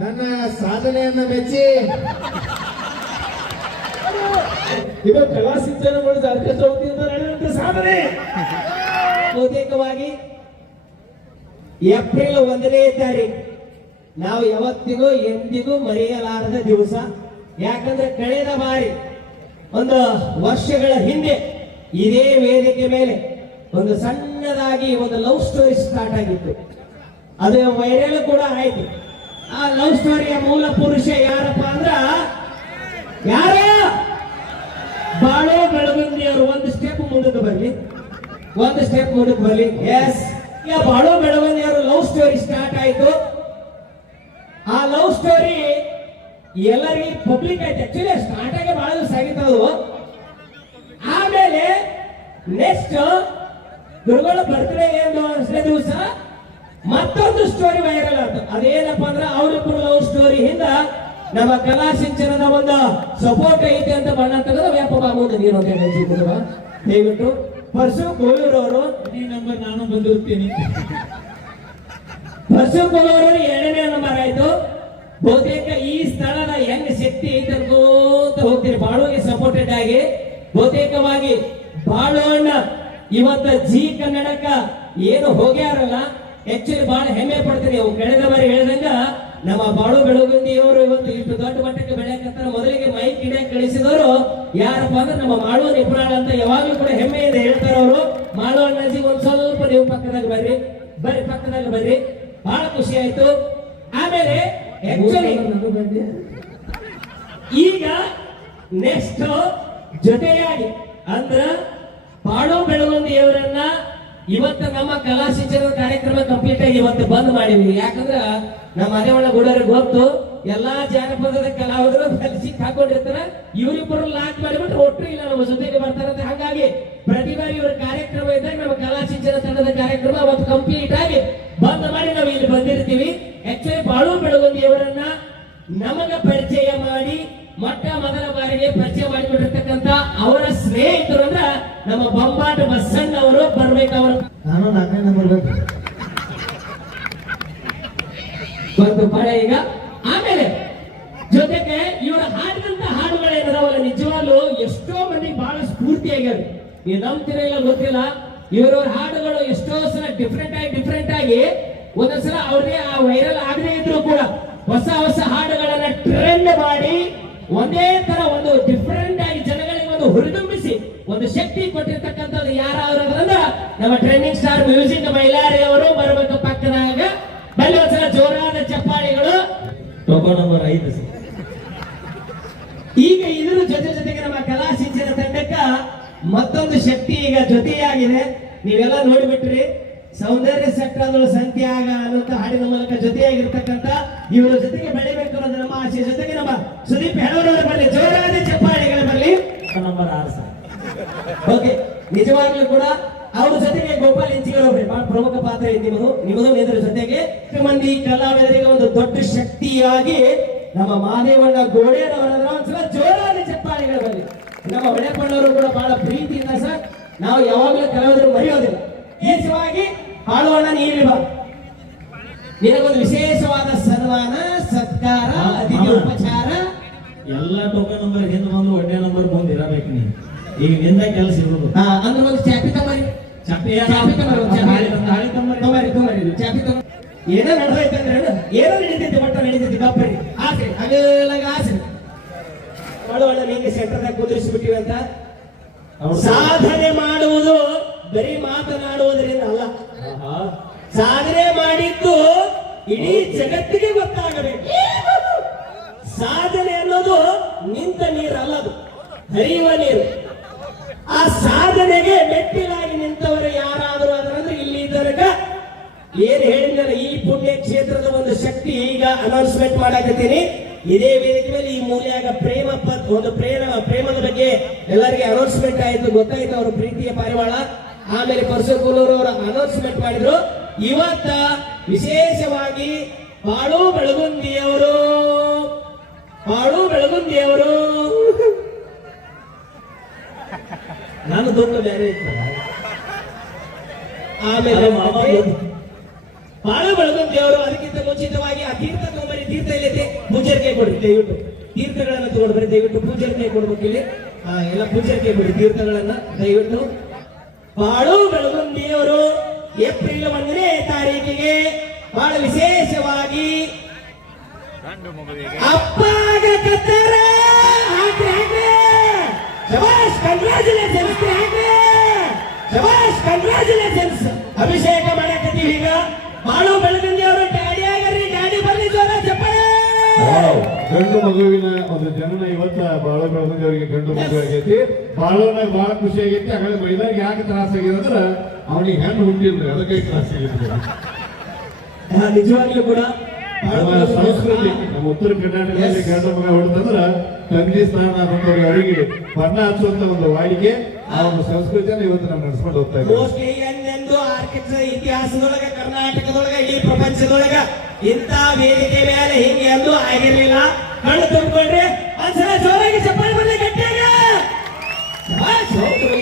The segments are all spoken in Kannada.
ನನ್ನ ಸಾಧನೆಯನ್ನ ಮೆಚ್ಚಿ. ಇವ ಕಲಾ ಸಿಂಚನ ಮಾಡಿದ ಆರ್ಕೆಸ್ಟ್ರಾ ವತಿಯಿಂದ ನಡೆಯುವಂತ ಸಾಧನೆ. ಬಹುತೇಕವಾಗಿ ಏಪ್ರಿಲ್ ಒಂದನೇ ತಾರೀಕು ನಾವು ಯಾವತ್ತಿಗೂ ಎಂದಿಗೂ ಮರೆಯಲಾರದ ದಿವಸ. ಯಾಕಂದ್ರೆ ಕಳೆದ ಬಾರಿ, ಒಂದು ವರ್ಷಗಳ ಹಿಂದೆ ಇದೇ ವೇದಿಕೆ ಮೇಲೆ ಒಂದು ಸಣ್ಣದಾಗಿ ಒಂದು ಲವ್ ಸ್ಟೋರಿ ಸ್ಟಾರ್ಟ್ ಆಗಿತ್ತು. ಅದು ವೈರಲ್ ಕೂಡ ಆಯ್ತು. ಆ ಲವ್ ಸ್ಟೋರಿಯ ಮೂಲ ಪುರುಷ ಯಾರಪ್ಪ ಅಂದ್ರ? ಯಾರ? ಬಾಳೋ ಬೆಳಗುಂದಿಯವರು ಒಂದು ಸ್ಟೆಪ್ ಮುಂದಕ್ಕೆ ಬರ್ಲಿ. ಒಂದು ಸ್ಟೆಪ್ ಮುಂದಕ್ಕೆ ಬರ್ಲಿ. ಎಸ್ ಈಗ ಬಾಳೋ ಬೆಳಗುಂದಿಯವರು ಲವ್ ಸ್ಟೋರಿ ಸ್ಟಾರ್ಟ್ ಆಯಿತು. ಆ ಲವ್ ಸ್ಟೋರಿ ಎಲ್ಲರಿಗೆ ಪಬ್ಲಿಕ್ ಆಯ್ತು. ಆಕ್ಚುಲಿ ಸ್ಟಾರ್ಟ್ ಆಗಿ ಬಹಳ ದಿವಸ ಆಗಿತ್ತು ಆಮೇಲೆ ನೆಕ್ಸ್ಟ್ ಗುರುಗಳ ಬರ್ತ್ಡೇ ಏನು ದಿವಸ ಮತ್ತೊಂದು ಸ್ಟೋರಿ ವೈರಲ್ ಆಯ್ತು. ಅದೇನಪ್ಪ ಅಂದ್ರೆ ಅವರಿಬ್ಬರು ಲವ್ ಸ್ಟೋರಿ ಹಿಂದ ನಮ್ಮ ಕಲಾ ಸಿಂಚನದ ಒಂದು ಸಪೋರ್ಟ್ ಐತೆ ಅಂತ ಬಣ್ಣ ತೆಗೆದು ವ್ಯಾಪಕ ಆಗೋದು ನೀನು ಅಂತ ದಯವಿಟ್ಟು ಪರಶು ಕೋಲೂರವರು ಈ ನಂಬರ್ ನಾನು ಬಂದಿರ್ತೀನಿ ಪರಶು ಕೋಲೂರವರು ಎರಡನೇ ನಂಬರ್ ಆಯ್ತು. ಬಹುತೇಕ ಈ ಸ್ಥಳದ ಹೆಂಗ್ ಶಕ್ತಿ ಐತೆ ಅನ್ಕೋತ ಹೋಗ್ತೀರಿ. ಬಾಳುವಿಗೆ ಸಪೋರ್ಟೆಡ್ ಆಗಿ. ಬಹುತೇಕವಾಗಿ ಬಾಳುವಣ್ಣ ಇವತ್ತ ಜಿ ಕನ್ನಡಕ ಏನು ಹೋಗ್ಯಾರಲ್ಲ ಆಕ್ಚುಲಿ ಬಹಳ ಹೆಮ್ಮೆ ಪಡ್ತೀನಿ. ಅವು ಕಳೆದ ಬಾರಿ ಹೇಳಿದಂಗ ನಮ್ಮ ಬಾಳು ಬೆಳಗುಂದಿಯವರು ಇವತ್ತು ಇಷ್ಟು ದೊಡ್ಡ ಮಟ್ಟಕ್ಕೆ ಬೆಳೆಯಕತ್ತಾರ. ಮೊದಲಿಗೆ ಮೈಕ್ ಹಿಡಿಯಕ್ ಕಳಿಸಿದವರು ಯಾರಪ್ಪ ಅಂದ್ರೆ ನಮ್ಮ ಮಾಳುವ ನಿಪುಣಾಳ ಅಂತ ಯಾವಾಗ್ಲೂ ಕೂಡ ಹೆಮ್ಮೆಯಿಂದ ಹೇಳ್ತಾರ ಅವರು. ಮಾಳುವ ಒಂದ್ ಸ್ವಲ್ಪ ನೀವು ಪಕ್ಕದಾಗ ಬರ್ರಿ. ಬರ್ರಿ, ಪಕ್ಕದಾಗ ಬರ್ರಿ. ಬಹಳ ಖುಷಿ ಆಯ್ತು. ಆಮೇಲೆ ಈಗ ನೆಕ್ಸ್ಟ್ ಜೊತೆಯಾಗಿ ಅಂದ್ರ ಬಾಳು ಬೆಳಗುಂದಿಯವರನ್ನ ಇವತ್ತು ನಮ್ಮ ಕಲಾ ಶಿಕ್ಷಣ ಕಾರ್ಯಕ್ರಮ ಕಂಪ್ಲೀಟ್ ಆಗಿ ಇವತ್ತು ಬಂದ್ ಮಾಡಿದ್ವಿ. ಯಾಕಂದ್ರ ನಮ್ಮ ಮನೆಯೊಳ ಗುಡೋರಿಗೆ ಗೊತ್ತು, ಎಲ್ಲಾ ಜಾನಪದದ ಕಲಾವಿದರು ಕಲಿಸಿ ಹಾಕೊಂಡಿರ್ತಾರ. ಇವರಿಬ್ಬರು ಲಾಕ್ ಮಾಡಿಬಿಟ್ರೆ ಒಟ್ಟು ಇಲ್ಲ, ನಮ್ಮ ಜೊತೆಗೆ ಅಂತ. ಹಾಗಾಗಿ ಪ್ರತಿ ಬಾರಿ ಇವರ ಕಾರ್ಯಕ್ರಮ ಇದ್ದಾಗ ನಮ್ಮ ಕಲಾ ಶಿಕ್ಷಣ ತಂಡದ ಕಾರ್ಯಕ್ರಮ ಅವತ್ತು ಕಂಪ್ಲೀಟ್ ಆಗಿ ಬಂದ್ ಮಾಡಿ ನಾವು ಇಲ್ಲಿ ಬಂದಿರ್ತೀವಿ. ಆಕ್ಚುಲಿ ಬಾಳು ಬೆಳಗುಂದಿಯವರನ್ನ ನಮಗ ಪರಿಚಯ ಮಾಡಿ, ಮೊಟ್ಟ ಮೊದಲ ಬಾರಿಗೆ ಪರಿಚಯ ಮಾಡಿಕೊಟ್ಟಿರ್ತಕ್ಕಂತ ಬೊಂಬಾಟ ಬಸ್ಸಣ್ಣ ಅವರು ಬರ್ಬೇಕು ಅವರು. ನಾನು ನಾಲ್ಕನೇ ನಂಬರ್ ಒಂದು ಪಡ ಈಗ. ಆಮೇಲೆ ಜೊತೆಗೆ ಇವರ ಹಾಡಿದಂತ ಹಾಡುಗಳೇನದಾವಲ್ಲ ನಿಜವಾಗ್ಲು ಎಷ್ಟೋ ಮಂದಿಗೆ ಬಹಳ ಸ್ಫೂರ್ತಿ ಆಗ್ಯಾವ ನೀವು ನಂಬ್ತೀರ ಇಲ್ಲ ಗೊತ್ತಿಲ್ಲ. ಇವರ ಹಾಡುಗಳು ಎಷ್ಟೋ ಸಲ ಡಿಫ್ರೆಂಟ್ ಆಗಿ ಡಿಫ್ರೆಂಟ್ ಆಗಿ ಒಂದೊಂದ್ಸಲ ಅವ್ರಿಗೆ ಆ ವೈರಲ್ ಆಗದೇ ಇದ್ರು ಕೂಡ ಹೊಸ ಹೊಸ ಹಾಡುಗಳನ್ನ ಟ್ರೆಂಡ್ ಮಾಡಿ ಒಂದೇ ತರ ಒಂದು ಡಿಫ್ರೆಂಟ್ ಆಗಿ ಜನಗಳಿಗೆ ಒಂದು ಹುರಿದುಂಬಿಸಿ ಒಂದು ಶಕ್ತಿ ಕೊಟ್ಟಿರ್ತಕ್ಕಂಥದ್ದು ಯಾರು ಅಂದ್ರೆ ನಮ್ಮ ಟ್ರೈನಿಂಗ್ ಸ್ಟಾರ್ ಮ್ಯೂಸಿಕ್ ಮೈಲಾರಿ ಅವರು ಬರಬೇಕು ಪಕ್ಕದಾಗ. ಬಲ್ಲಿ ಒಂದ್ಸಲ ಜೋರಾದ ಚಪ್ಪಾಳಿಗಳು. ಟೋಕೋ ನಂಬರ್ ಐದು ಈಗ ಇದರ ಜೊತೆ ಜೊತೆಗೆ ನಮ್ಮ ಕಲಾ ಸಿಂಚನ ತಂಡಕ್ಕ ಮತ್ತೊಂದು ಶಕ್ತಿ ಈಗ ಜೊತೆಯಾಗಿದೆ. ನೀವೆಲ್ಲ ನೋಡ್ಬಿಟ್ರಿ ಸೌಂದರ್ಯ ಸೆಕ್ಟರ್ಗಳು ಸಂತ್ಯಾಗ ಅನ್ನುವಂತ ಹಾಡಿನ ಮೂಲಕ ಜೊತೆಯಾಗಿರ್ತಕ್ಕಂಥ ಇವರ ಜೊತೆಗೆ ಬೆಳಿಬೇಕು ಅನ್ನೋದು ನಮ್ಮ ಆಸೆ ಜೊತೆಗೆ ನಮ್ಮ ಸುದೀಪ್ ಹೆಣವರವರ ಬರಲಿ ಜೋರಾದ ಚಪ್ಪಾಳಿಗಳ ಬರಲಿ. ನಂಬರ್ ಆರು ಓಕೆ ನಿಜವಾಗ್ಲೂ ಕೂಡ ಅವ್ರ ಜೊತೆಗೆ ಗೋಪಾಲ್ ಇಂಚಿಗರವ್ರೆ ಬಹಳ ಪ್ರಮುಖ ಪಾತ್ರ ಇದೆ ನಿಮ್ಮದು ನಿಮ್ಮದು ಇದರ ಜೊತೆಗೆ ಮಂದಿ ಕಲಾವಿದರಿಗೆ ಒಂದು ದೊಡ್ಡ ಶಕ್ತಿಯಾಗಿ ನಮ್ಮ ಮಾದೇವಣ್ಣ ಗೋಡೆಯವರ ಒಂದ್ಸಲ ಜೋರಾಗಿ ಚಪ್ಪಾಳಿಗಳು ಬಂದಿದೆ ನಮ್ಮ ಹೊಳೆಕೊಂಡವರು ಕೂಡ ಬಹಳ ಪ್ರೀತಿಯಿಂದ ಸರ್ ನಾವು ಯಾವಾಗಲೂ ಕಲಾವಿದರು ಮರೆಯೋದಿಲ್ಲ. ವಿಶೇಷವಾಗಿ ಹಾಳುವಣ್ಣ ನೀರಿ ಬಾ. ನಿನಗೊಂದು ವಿಶೇಷವಾದ ಸನ್ಮಾನ ಸತ್ಕಾರ ಅತಿಥಿ ಉಪಚಾರ. ಎಲ್ಲ ಟೋಕನ್ ನಂಬರ್ ಹಿಂದೆ ಬಂದು ಒಡ್ಡೆ ನಂಬರ್ ಬಂದಿರಬೇಕು ನೀವು ನೀನು. ಈಗ ನಿಂದ ಕೆಲಸ ಇರೋದು. ಆ, ಅಂದ್ರೆ ಒಂದು ಚಾಪಿ ತಮ್ಮರಿ ಚಾಪಿ ಚಾಪಿ ತಮ್ಮರಿ ಒಂದು ಹಾಳಿ ತಂದು ಹಾಳಿ. ತಮ್ಮರಿ ತಮ್ಮರಿ ಚಾಪಿ ತಮ್ಮ ಏನೋ ನಡೆದೈತಂದ್ರೆ ಏನೋ ನಡೀತೈತಿ ಬಟ್ಟ ನಡೀತೈತಿ ಕಪ್ಪರಿ ಆಸೆ ಅಗಲಾಗ ಆಸೆ ಒಳ್ಳೆ ಒಳ್ಳೆ ನಿಂಗೆ ಸೆಂಟರ್ದಾಗ ಕುದುರಿಸ್ಬಿಟ್ಟಿವಿ ಅಂತ. ಸಾಧನೆ ಮಾಡುವುದು ಬರೀ ಮಾತನಾಡುವುದರಿಂದ ಅಲ್ಲ. ಸಾಧನೆ ಮಾಡಿದ್ದು ಇಡೀ ಜಗತ್ತಿಗೆ ಗೊತ್ತಾಗಬೇಕು. ಸಾಧನೆ ಅನ್ನೋದು ನಿಂತ ನೀರು ಅಲ್ಲದು ಹರಿಯುವ ನೀರು. ಸಾಧನೆಗೆ ಮೆಟ್ಟಿಲಾಗಿ ನಿಂತವರು ಯಾರಾದರೂ ಅದರಂದ್ರೆ ಇಲ್ಲಿ ಇದ್ದವರೆಗ ಏನ್ ಹೇಳಿದ್ನಲ್ಲ, ಈ ಪುಣ್ಯ ಕ್ಷೇತ್ರದ ಒಂದು ಶಕ್ತಿ ಈಗ ಅನೌನ್ಸ್ಮೆಂಟ್ ಮಾಡಾಕತ್ತೀನಿ. ಇದೇ ವೇದಿಕೆ ಮೇಲೆ ಈ ಮೂಲೆಯಾಗ ಪ್ರೇಮ ಒಂದು ಪ್ರೇಮ ಪ್ರೇಮದ ಬಗ್ಗೆ ಎಲ್ಲರಿಗೆ ಅನೌನ್ಸ್ಮೆಂಟ್ ಆಯ್ತು. ಗೊತ್ತಾಯ್ತು ಅವರು ಪ್ರೀತಿಯ ಪಾರಿವಾಳ. ಆಮೇಲೆ ಪರಶುಕೂಲೂರು ಅವರು ಅನೌನ್ಸ್ಮೆಂಟ್ ಮಾಡಿದ್ರು. ಇವತ್ತ ವಿಶೇಷವಾಗಿ ಬಾಳು ಬೆಳಗುಂದಿಯವರು ಬಾಳು ಬೆಳಗುಂದಿಯವರು ನಾನು ದೊಡ್ಡ ಬೇರೆ ಇತ್ತು ಆಮೇಲೆ ಬಾಳ ಬೆಳಗುಂ ದೇವರು ಅದಕ್ಕಿಂತ ಮುಂಚಿತವಾಗಿ ಆ ತೀರ್ಥ ತಗೊಂಬರಿ ತೀರ್ಥ ಇಲ್ಲೈತೆ ಪೂಜಾರಿಕೆ ಕೊಡಿ ದಯವಿಟ್ಟು. ತೀರ್ಥಗಳನ್ನು ತಗೊಂಡ್ಬರಿ ದಯವಿಟ್ಟು ಪೂಜಾರಿಕೆ ಕೊಡ್ಬೇಕು ಇಲ್ಲಿ. ಆ, ಎಲ್ಲ ಪೂಜಾರಿಕೆ ಬಿಡಿ ತೀರ್ಥಗಳನ್ನ ದಯವಿಟ್ಟು. ಬಾಳು ಬೆಳಗುಂ ದೇವರು ಏಪ್ರಿಲ್ ಒಂದನೇ ತಾರೀಕಿಗೆ ಬಹಳ ವಿಶೇಷವಾಗಿ ಅಪ್ಪಾಗ ಕಂಗ್ರಾಚುಲೇಷನ್ಸ್ ಶಬಾಷ್ ಕಂಗ್ರಾಚುಲೇಷನ್ಸ್ ಅಭಿಷೇಕ ಮಾಡಕತ್ತೀವಿ ಈಗ ಬಾಳು ಬೆಳಗಂದಿ ಅವರು ಡ್ಯಾಡಿ ಆಗರಿ ಡ್ಯಾಡಿ ಬರ್ಲಿ ಜೋರ ಚಪ್ಪಾಳೆ. ಗಂಡು ಮಗುವಿನ ಒಂದು ಜನನ ಇವತ್ತ ಬಾಳ ಬೆಳಗುಂದಿಯವರಿಗೆ ಗಂಡು ಮಗು ಆಗೈತಿ. ಬಾಳೋನಾಗ ಬಹಳ ಖುಷಿ ಆಗೈತಿ. ಹಾಗಾದ್ರೆ ಮೈದಾಗ ಯಾಕೆ ತ್ರಾಸ ಆಗಿದೆ ಅಂದ್ರೆ ಅವನಿಗೆ ಹೆಣ್ಣು ಹುಟ್ಟಿಲ್ರಿ ಅದಕ್ಕೆ ತ್ರಾಸ ಆಗಿದ್ರು ನಿಜವಾಗ್ಲೂ ಕೂಡ. ಬೆಳಗುಂದಿ ಸಂಸ್ಕೃತಿ ನಮ್ಮ ಉತ್ತರ ಕರ್ನಾಟಕದಲ್ಲಿ ಗಂಡು ಮಗ ಹೊಡೆದಂದ್ರ ತಂದೆ ಸ್ಥಾನ ಬಂದವ್ರಿಗೆ ಅವರಿಗೆ ಬಣ್ಣ ಹಚ್ಚುವಂತ ಒಂದು ವಾಡಿಕೆ ಆ ಒಂದು ಸಂಸ್ಕೃತಿಯನ್ನು ಇವತ್ತು ನಾವು ನಡೆಸ್ಕೊಂಡು ಹೋಗ್ತಾ ಮೋಸ್ಟ್ಲಿ ಎಂದೆಂದು ಆರ್ಕಿಟೆಕ್ಚರ್ ಇತಿಹಾಸದೊಳಗ, ಕರ್ನಾಟಕದೊಳಗ ಇಡೀ ಪ್ರಪಂಚದೊಳಗ ಇಂಥ ವೇದಿಕೆ ಮೇಲೆ ಹಿಂಗೆ ಎಂದು ಆಗಿರಲಿಲ್ಲ. ಕಣ್ಣು ತುಂಬಿಕೊಂಡ್ರೆ ಒಂದ್ಸಲ ಜೋರಾಗಿ ಚಪ್ಪಾಳೆ ಬರ್ಲಿ ಗಟ್ಟಿಯಾಗ.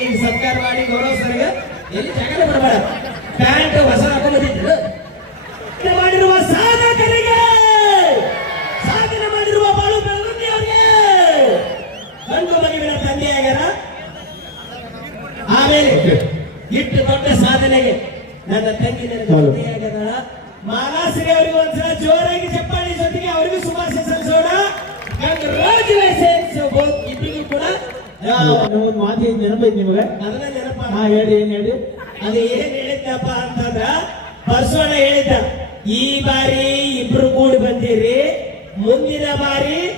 ಈಗ ಸತ್ಕಾರ ಮಾಡಿ ಗೌರವ ಸರ್ಗ ಎಲ್ಲಿ ಜಗಳ ಬರಬೇಡ. ಪ್ಯಾಂಟ್ ಹೊಸ ಹಾಕೊಂಡು ಇಟ್ಟು ದೊಡ್ಡ ಸಾಧನೆಗೆ ನನ್ನ ತಂಗಿ ನನ್ನ ಮಾಲಾಶ್ರೀ ಅವರಿಗೆ ಒಂದ್ಸಲ ಜೋರಾಗಿ ಚಪ್ಪಾಳಿ ಜೊತೆಗೆ ಅವರಿಗೂ ಶುಭಾಶಯ ಸಲ್ಲಿಸೋಣ. ಇಬ್ಬರಿಗೂ ಕೂಡ ಒಂದು ಮಾತಿ ನೆನಪೈತಿ ನಿಮಗೆ. ಅದನ್ನ ನೆನಪ ಹಾ ಹೇಳಿ ಏನ್ ಹೇಳಿ? ಅದು ಏನ್ ಹೇಳಿದ್ದಪ್ಪ ಅಂತಂದ್ರ ಪರಸೋಣ ಹೇಳಿದ್ದ ಈ ಬಾರಿ ಇಬ್ರು ಕೂಡಿ ಬಂದಿರಿ ಮುಂದಿನ ಬಾರಿ